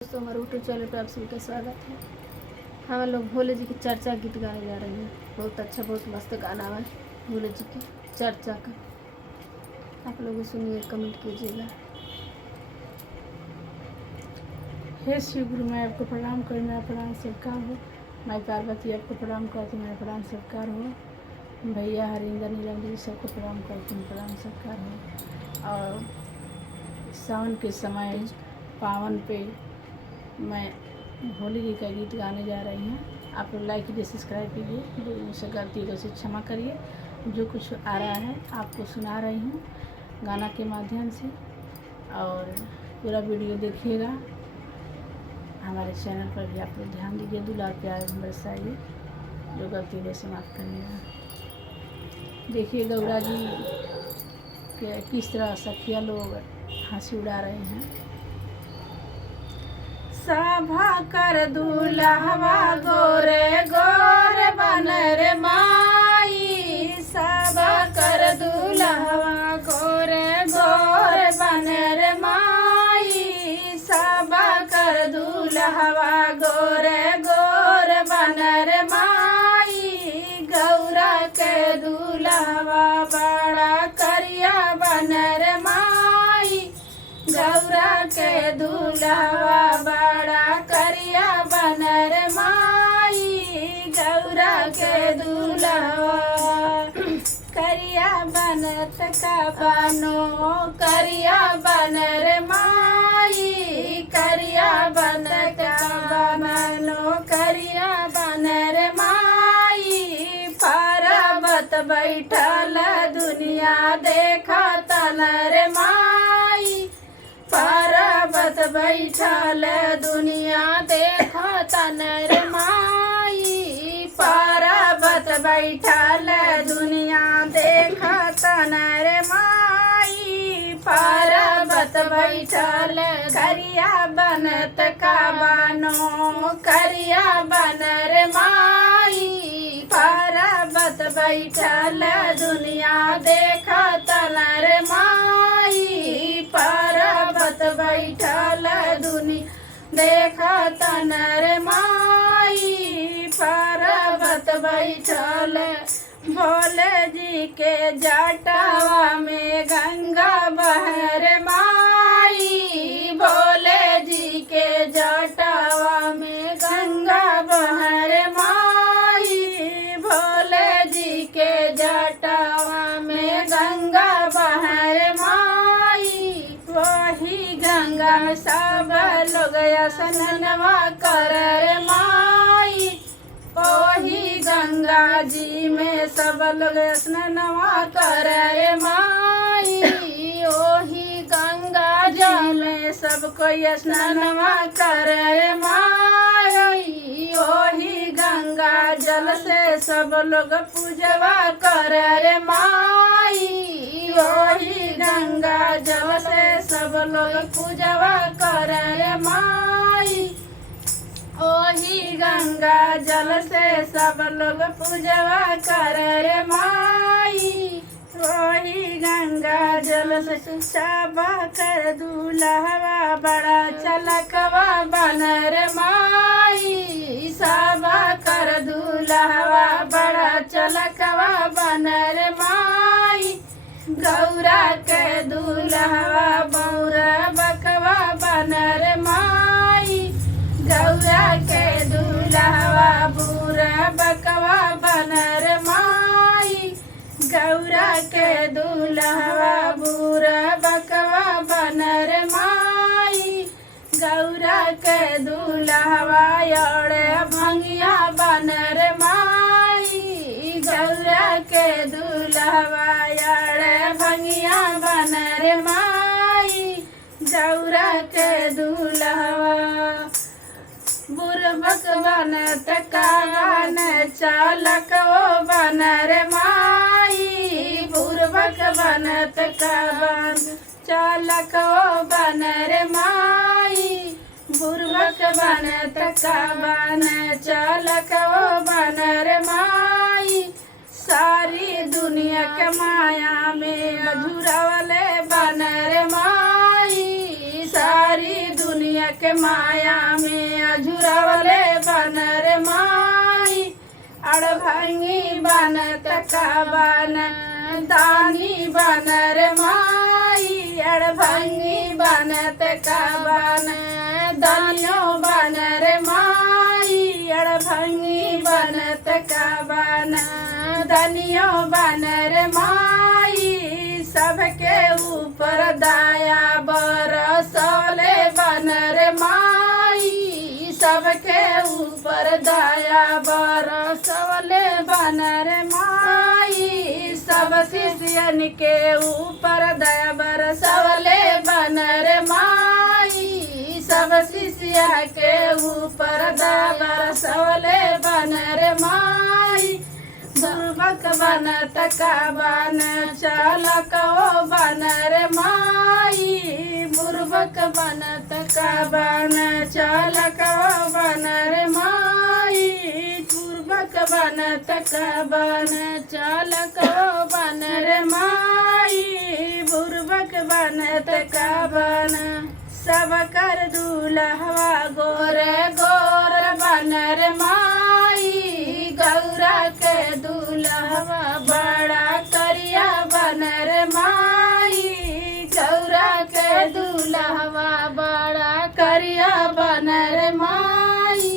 दोस्तों, हमारे YouTube channel पर आप सभी का स्वागत है। हम लोग भोले जी की चर्चा गीत गाने जा रहे हैं। बहुत अच्छा, बहुत मस्त गाना है भोले जी की चर्चा का। आप लोग सुनिए, कमेंट कीजिएगा। हे शिव गुरु, मैं आपको प्रणाम कर, मेरा प्रणाम स्वीकार हो। मैं पार्वती आपको प्रणाम करती, मेरा प्रणाम स्वीकार हो। भैया हरिंदर निरंजन सबको प्रणाम करती हूँ, प्रणाम स्वीकार हो। और सावन के समय पावन पे मैं भोले जी का गीत गाने जा रही हूँ। आप लोग लाइक कीजिए, सब्सक्राइब कीजिए, जो मुझसे गलती है उसे क्षमा करिए। जो कुछ आ रहा है आपको सुना रही हूँ गाना के माध्यम से, और पूरा वीडियो देखिएगा। हमारे चैनल पर भी आप लोग ध्यान दीजिए, दुलार प्यार बरसाइए, जो गलती है से माफ़ करिएगा। देखिए गौरा जी के किस तरह सखिया लोग हंसी उड़ा रहे हैं। सभा कर दूल्हवा गोरे गोरे बन रे माई, सभा कर दूल्हवा गोरे गोरे बन रे माई, सभा कर दूल्हवा गोरे गोरे बन रे माई, गौरा के दूल्हवा बड़ा करिया बन रे माई, गौरा के दूल्हवा बड़ा करिया बन रे माई, गौरा के दूल्हवा करिया बनत का बनो, करिया बन रे माई, करिया बनत का बनो, करिया बन रे माई, पर्वत बैठल दुनिया देखा तन रे माई, पर्वत बैठल दुनिया देखा तन रे माई, पर्वत बैठल दुनिया देखा तन रे माई, पर्वत बैठल करिया बनत का बनो, करिया बन रे माई, पर्वत बैठल दुनिया देखा तन रे माई, पर्वत बैठल दुनिया देखा तन रे माई, पर्वत बैठल भोले जी के जटावा में गंगा बह रे माई, भोले जी के जटावा में गंगा बह रे माई, भोले जी के जटावा में गंगा बह रे माई, वही गंगा सब लोग स्नानवा कर रे माई, वही गंगा जी में सब लोग स्नानवा कर रे माई, वही गंगा जी में सब कोई स्नानवा कर रे माई, वही गंगा जल से सब लोग पूजवा कर रे माई, वही गंगा जल से सब लोग पूजवा कर रे माई, ओही गंगा जल से सब लोग पूजवा कर रे माई, ओही गंगा जल से सबा कर दूल्हवा बड़ा चलकवा बन रे माई, सबा कर दूल्हवा बड़ा चलकवा बन रे माई, गौरा के दूल्हवा बौरा बकवा बन रे माई, गौरा के दूल्हवा बूरा बकवा बन रे माई, गौरा के दूल्हवा बूरा बकवा बन रे माई, गौरा के दूल्हवा अड़े भंगिया बन रे माई, गौरा के दूल्हवा अड़े भंगिया बन रे माई, गौरा के दूल्हवा बुरबक बनत कान चालक ओ बन रे माई, बुरबक बनत कान चालक ओ बन रे माई, बुरबक बनत कान चालक ओ बन रे माई, सारी दुनिया के माया में झुरावले बन रे माई, सारी दुनिया के माया में अझुरवले बन रे माई अड़भंगी बनत का बन दानी बन रे माई अड़भंगी बनत का बन दानियो बन रे माई अड़भंगी बनत का बन दानियो बन रे माई सबके ऊपर दया बरसले बन रे माई सबके ऊपर दया बरसले बन रे माई सब शिष्यन के ऊपर दया बरसले बन रे माई सब शिष्य के ऊपर दया बरसले बन रे माई बुर्बक बनत का बन चालक बन रे माई बुर्बक बनत का बन चालक बन रे माई बुर्बक बनत का बन चालक बन रे माई बुर्बक बनत का बन सब कर दूल्हा गोरे गोर बन रे माई गौरा के दूल्हा बड़ा करिया बन रे माई गौरा के दूल्हा बड़ा करिया बन रे माई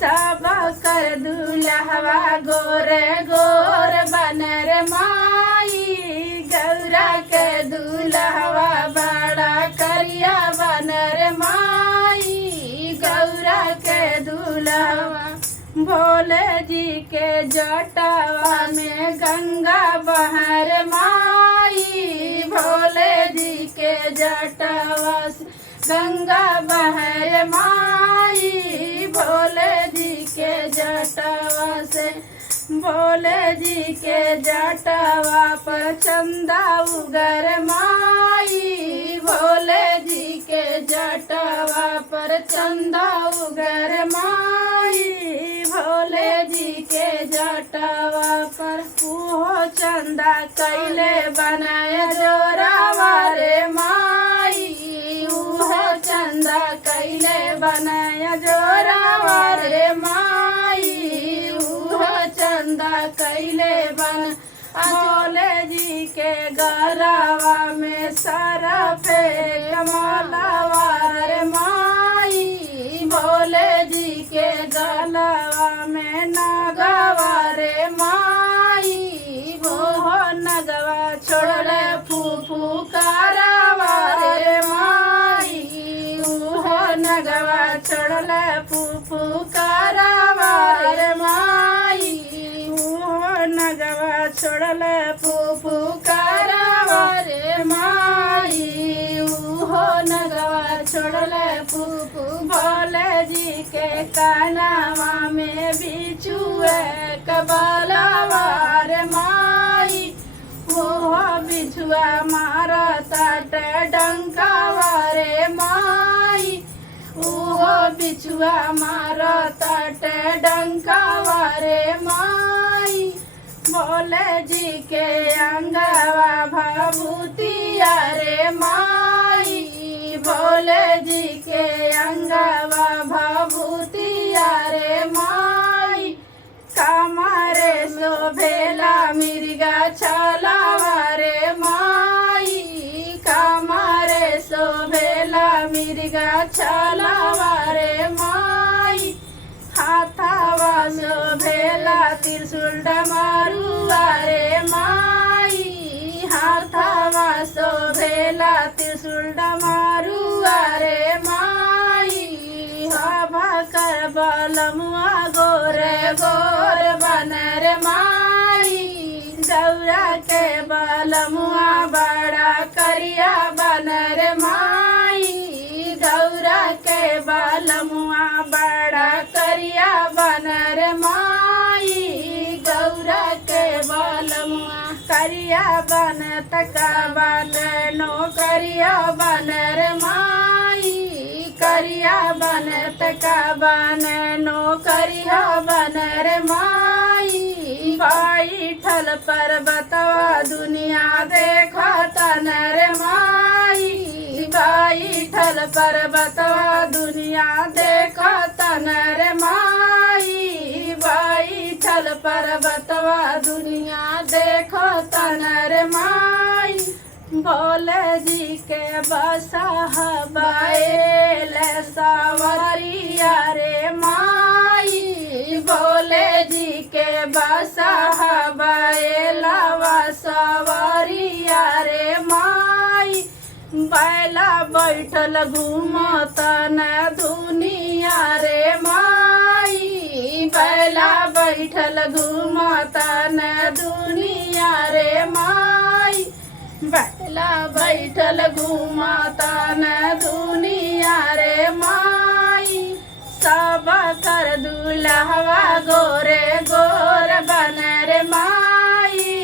सब कर दूल्हा गोरे गोर बन रे माई गौरा के दूल्हा बड़ा करिया बन रे माई गौरा के दूल्हा भोले जी के जटावा में गंगा बहर माई भोले जी के जटावा से गंगा बहर माई भोले जी के जटावा से भोले जी के जटावा पर चंदा उगर माई भोले जी के जटावा पर चंदा उगर माई भोले जी के जटावा पर उहो चंदा कैले बनाए जोरावा रे माई उहो चंदा कैले बनाए जोरावा रे माई उहो चंदा कैले बन भोले जी के गरावा में सारा पे कमलावा रे माई भोले जी के गलावा में नगवा रे माई वो नगवा छोड़ले फूफू करावा रे माई वो नगवा छोड़ले फूफू करावा रे माई वो नगवा छोड़ले फूफू करावा रे माई वो नगवा छोड़ले फूफू भोले जी के कानावा में बिछुए कबालावा रे माई वो बिछुआ मारा ताटे डंकावा रे माई वो बिछुआ मारा ताटे डंकावा रे माई भोले जी के अंगवा भभूतिया रे माई भोले जी के अंगवा भभूतिया रे माई कमरे शोभेला मिर्गा छलावा रे माई कमरे शोभेला मिर्गा छलावा रे माई हाथावा शोभेला त्रिशूल डमरुआ रे माई हाथावा शोभेला त्रिशूल डमरुआ रे माई हवा कर बलमुआ गोरे गोर बन रे माई गौरा के बलमुआ बड़ा करिया बन रे माई गौरा के बलमुआ बड़ा करिया बन रे माई गौरा के बलमुआ करिया बन तका बन नो करिया बन रे माई करिया बन तका बन नो करिया बन रे माई बैठल पर्वतवा दुनिया देखा तन रे माई बैठल पर्वतवा दुनिया देखो तन रे माई बैठल पर्वतवा दुनिया देखो तन रे माई भोले जी के बसा बैल सवरिया रे माई भोले जी के बसा बैलवा सवरिया रे माई बैला बैठल घूमतन दुनिया रे माई बैला बैठल घूमतन दुनिया रे माई बैला बैठल घूमतन दुनिया रे माई सब कर दुल्हवा गोरे गोर बन रे माई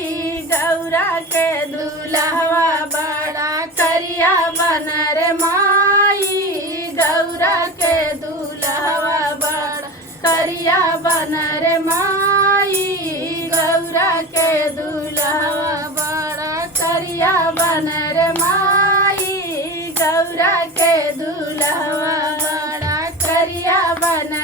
गौरा के दुल्हवा बड़ा करिया बन रे माई गौरा के दुल्हवा बड़ा करिया बन रे माई गौरा के दुल्हवा बड़ा करिया बन रे माई गौरा के दुल्हवा बड़ा करिया बन